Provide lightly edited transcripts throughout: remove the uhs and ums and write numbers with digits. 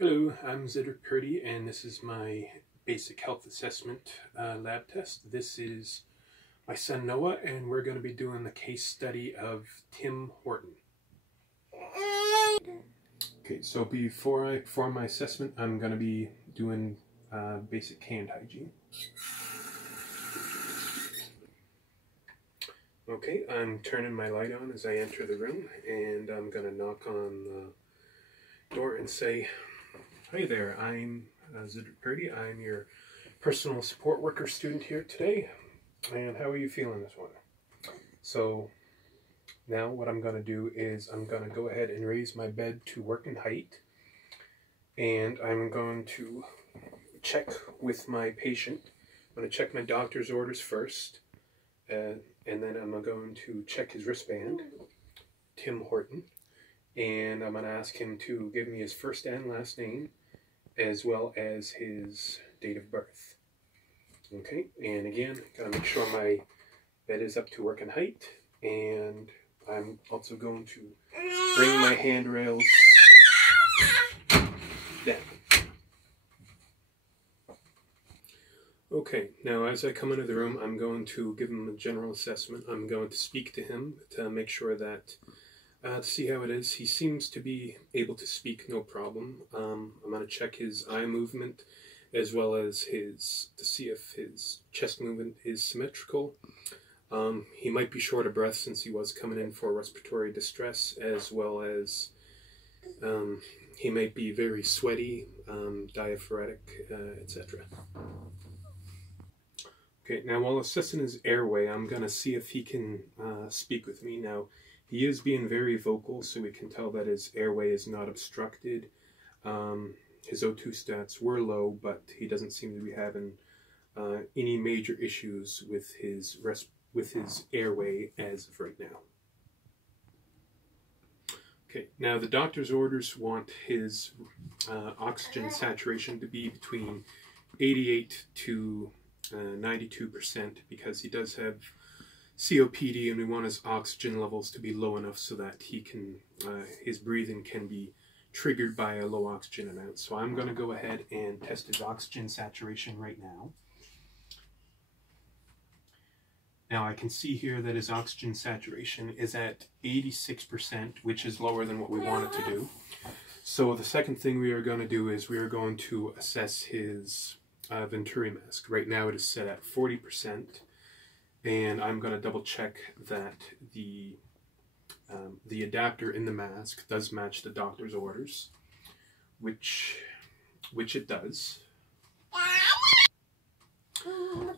Hello, I'm Cedric Purdy, and this is my basic health assessment lab test. This is my son Noah, and we're going to be doing the case study of Tim Horton. Okay, so before I perform my assessment, I'm going to be doing basic hand hygiene. Okay, I'm turning my light on as I enter the room, and I'm going to knock on the door and say, "Hi there, I'm Cedric Purdy. I'm your personal support worker student here today, and how are you feeling this morning?" So now what I'm going to do is I'm going to go ahead and raise my bed to working height, and I'm going to check with my patient. I'm going to check my doctor's orders first, and then I'm going to check his wristband, Tim Horton, and I'm going to ask him to give me his first and last name as well as his date of birth. Okay, and again, gotta make sure my bed is up to working height, and I'm also going to bring my handrails down. Okay, now as I come into the room, I'm going to give him a general assessment. I'm going to speak to him to make sure that, to see how it is. He seems to be able to speak no problem. I'm going to check his eye movement as well as to see if his chest movement is symmetrical. He might be short of breath since he was coming in for respiratory distress, as well as he might be very sweaty, diaphoretic, etc. Okay, now while assessing his airway, I'm going to see if he can speak with me. Now, he is being very vocal, so we can tell that his airway is not obstructed. His O2 stats were low, but he doesn't seem to be having any major issues with his airway as of right now. Okay, now the doctor's orders want his oxygen saturation to be between 88 to 92% because he does have COPD, and we want his oxygen levels to be low enough so that he can, his breathing can be triggered by a low oxygen amount. So I'm going to go ahead and test his oxygen saturation right now. Now I can see here that his oxygen saturation is at 86%, which is lower than what we want it to do. So the second thing we are going to do is we are going to assess his Venturi mask. Right now it is set at 40%, and I'm going to double check that the adapter in the mask does match the doctor's orders, which it does.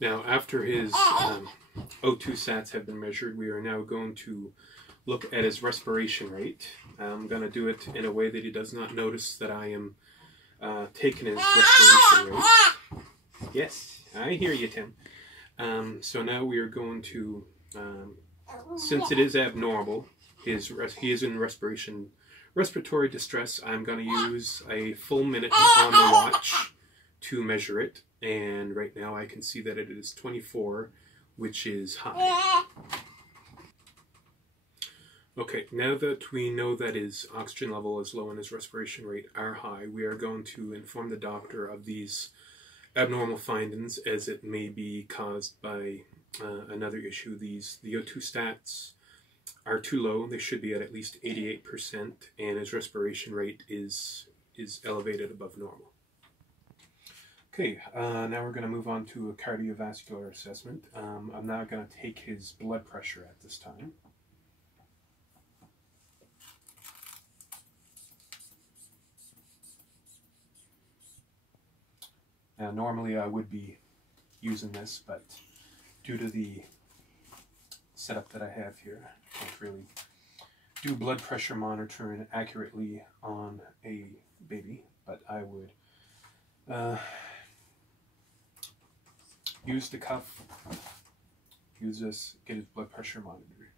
Now, after his O2 sats have been measured, we are now going to look at his respiration rate. I'm going to do it in a way that he does not notice that I am taking his respiration rate. Yes, I hear you, Tim. So now we are going to, since it is abnormal, he is in respiratory distress, I'm going to use a full minute on the watch to measure it. And right now I can see that it is 24, which is high. Okay, now that we know that his oxygen level is low and his respiration rate are high, we are going to inform the doctor of these abnormal findings, as it may be caused by another issue. The O2 stats are too low. They should be at least 88%, and his respiration rate is elevated above normal. Okay, now we're going to move on to a cardiovascular assessment. I'm now going to take his blood pressure at this time. Now, normally I would be using this, but due to the setup that I have here, I can't really do blood pressure monitoring accurately on a baby, but I would use the cuff, use this, get his blood pressure monitored.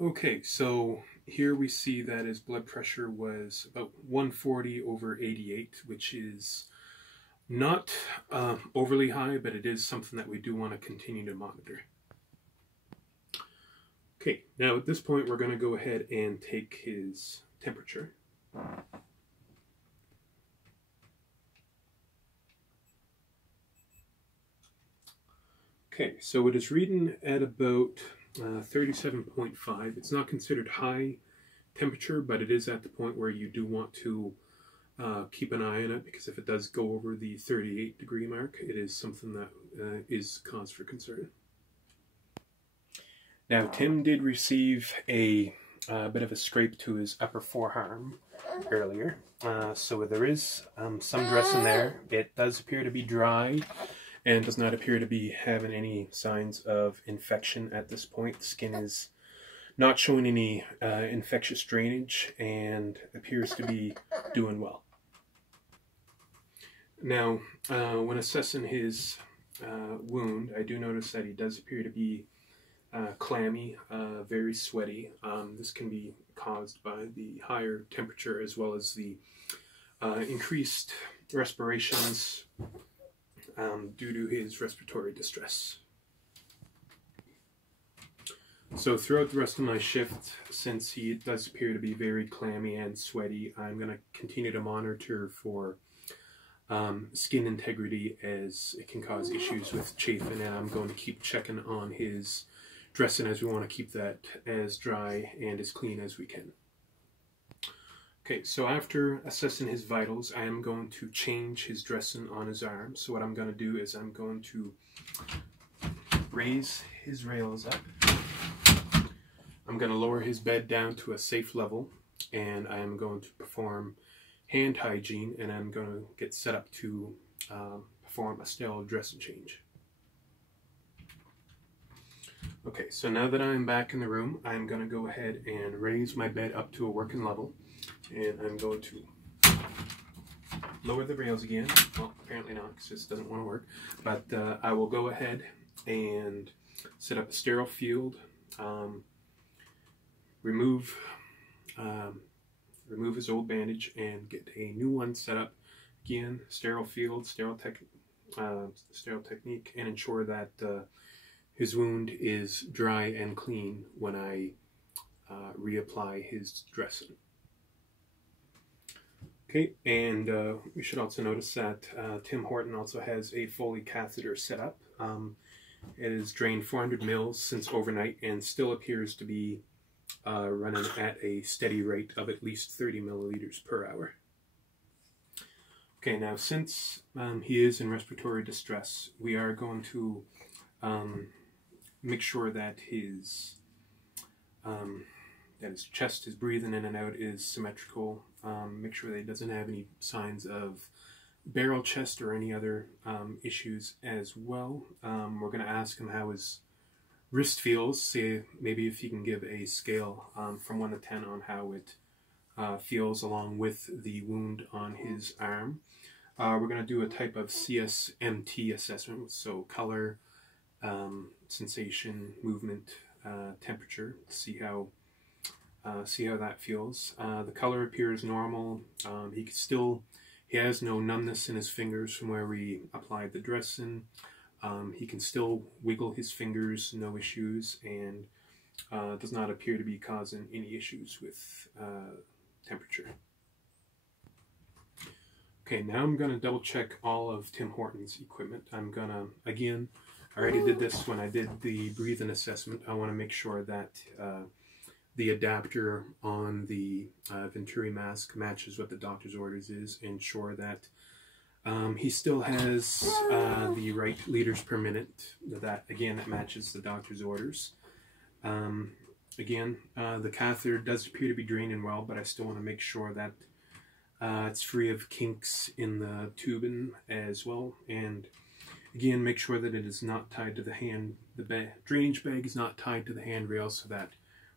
Okay, so here we see that his blood pressure was about 140/88, which is not overly high, but it is something that we do want to continue to monitor. Okay, now at this point we're going to go ahead and take his temperature. Okay, so it is reading at about 37.5. It's not considered high temperature, but it is at the point where you do want to keep an eye on it, because if it does go over the 38-degree mark, it is something that is cause for concern. Now, Tim did receive a bit of a scrape to his upper forearm earlier, so there is some dressing there. It does appear to be dry and does not appear to be having any signs of infection at this point. The skin is not showing any infectious drainage and appears to be doing well. Now, when assessing his wound, I do notice that he does appear to be clammy, very sweaty. This can be caused by the higher temperature as well as the increased respirations due to his respiratory distress. So throughout the rest of my shift, since he does appear to be very clammy and sweaty, I'm going to continue to monitor for skin integrity, as it can cause issues with chafing, and I'm going to keep checking on his dressing, as we want to keep that as dry and as clean as we can. Okay, so after assessing his vitals, I am going to change his dressing on his arm. So what I'm going to do is I'm going to raise his rails up. I'm going to lower his bed down to a safe level, and I am going to perform hand hygiene, and I'm going to get set up to perform a sterile dressing change. Okay, so now that I'm back in the room, I'm going to go ahead and raise my bed up to a working level, and I'm going to lower the rails again. Well, apparently not, because this doesn't want to work, but I will go ahead and set up a sterile field, remove his old bandage and get a new one set up. Again, sterile field, sterile technique, and ensure that his wound is dry and clean when I reapply his dressing. Okay, and we should also notice that Tim Horton also has a Foley catheter set up. It has drained 400 mils since overnight and still appears to be running at a steady rate of at least 30 milliliters per hour. Okay, now since he is in respiratory distress, we are going to make sure that his chest, his breathing in and out, is symmetrical. Make sure that he doesn't have any signs of barrel chest or any other issues as well. We're going to ask him how his wrist feels, see maybe if he can give a scale from 1 to 10 on how it feels along with the wound on his arm. We're going to do a type of CSMT assessment, so color, sensation, movement, temperature, to see how that feels. The color appears normal. He has no numbness in his fingers from where we applied the dressing. He can still wiggle his fingers, no issues, and does not appear to be causing any issues with temperature. Okay, now I'm going to double check all of Tim Horton's equipment. I'm going to, again, I already did this when I did the breathing assessment. I want to make sure that the adapter on the Venturi mask matches what the doctor's orders is, ensure that he still has the right liters per minute. That matches the doctor's orders. Again, the catheter does appear to be draining well, but I still want to make sure that it's free of kinks in the tubing as well. And again, make sure that it is not tied to the hand. The drainage bag is not tied to the handrail, so that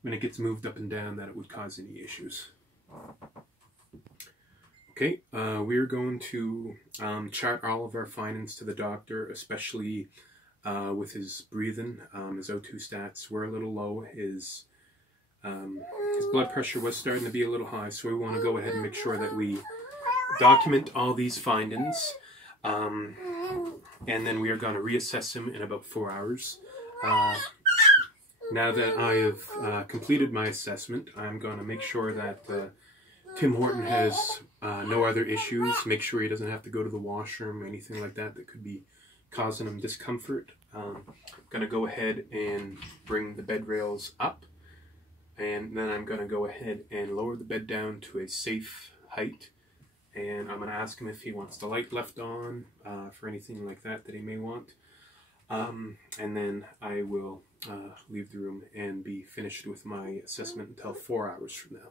when it gets moved up and down, that it would cause any issues. Okay, we're going to chart all of our findings to the doctor, especially with his breathing. His O2 stats were a little low. His blood pressure was starting to be a little high, so we want to go ahead and make sure that we document all these findings. And then we are going to reassess him in about 4 hours. Now that I have completed my assessment, I'm going to make sure that Tim Horton has no other issues. Make sure he doesn't have to go to the washroom or anything like that that could be causing him discomfort. I'm going to go ahead and bring the bed rails up, and then I'm going to go ahead and lower the bed down to a safe height, and I'm going to ask him if he wants the light left on for anything like that he may want, and then I will leave the room and be finished with my assessment until 4 hours from now.